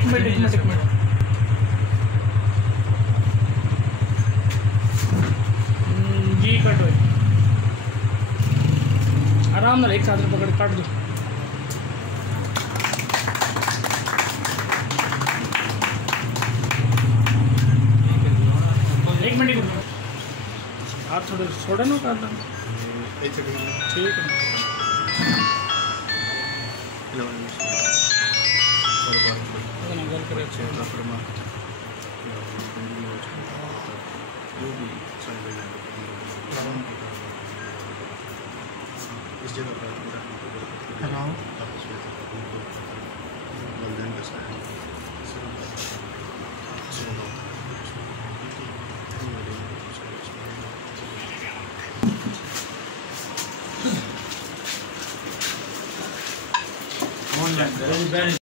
एक मिनट जी कट हो आराम ना एक साथ में पकड़ काट दो। एक मिनट आप थोड़ा छोड़ा ना काटना ठीक है। इस जगह पर बलिदान का ऑनलाइन